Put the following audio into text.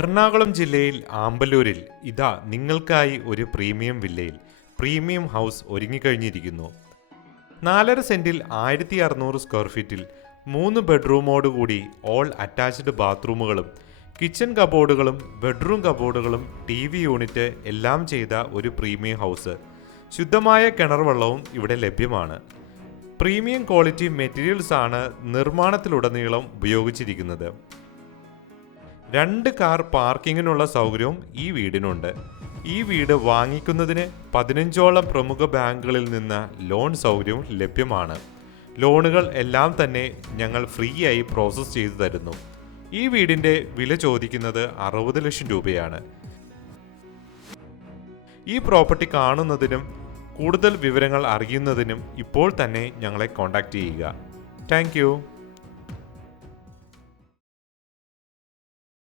എറണാകുളം ജില്ലയിൽ ആമ്പല്ലൂരിൽ ഇതാ നിങ്ങൾക്കായി ഒരു പ്രീമിയം വില്ലയിൽ പ്രീമിയം ഹൗസ് ഒരുങ്ങിക്കഴിഞ്ഞിരിക്കുന്നു. 4.5 സെന്റിൽ 1600 സ്ക്വയർ ഫീറ്റിൽ 3 ബെഡ്റൂമോടുകൂടി ഓൾ അറ്റാച്ച്ഡ് ബാത്റൂമുകളും കിച്ചൺ കബോർഡുകളും ബെഡ്റൂം കബോർഡുകളും TV യൂണിറ്റ് എല്ലാം ചെയ്ത ഒരു പ്രീമിയം ഹൗസ്. ശുദ്ധമായ കിണർ വെള്ളവും ഇവിടെ ലഭ്യമാണ്. പ്രീമിയം ക്വാളിറ്റി മെറ്റീരിയൽസ് ആണ് നിർമ്മാണത്തിലുടനീളം ഉപയോഗിച്ചിരിക്കുന്നത്. 2 കാർ പാർക്കിങ്ങിനുള്ള സൗകര്യവും ഈ വീടിനുണ്ട്. ഈ വീട് വാങ്ങിക്കുന്നതിന് 15ഓളം പ്രമുഖ ബാങ്കുകളിൽ നിന്ന് ലോൺ സൗകര്യവും ലഭ്യമാണ്. ലോണുകൾ എല്ലാം തന്നെ ഞങ്ങൾ ഫ്രീ ആയി പ്രോസസ് ചെയ്തു തരുന്നു. ഈ വീടിൻ്റെ വില ചോദിക്കുന്നത് 60 ലക്ഷം രൂപയാണ്. ഈ പ്രോപ്പർട്ടി കാണുന്നതിനും കൂടുതൽ വിവരങ്ങൾ അറിയുന്നതിനും ഇപ്പോൾ തന്നെ ഞങ്ങളെ കോൺടാക്റ്റ് ചെയ്യുക. താങ്ക്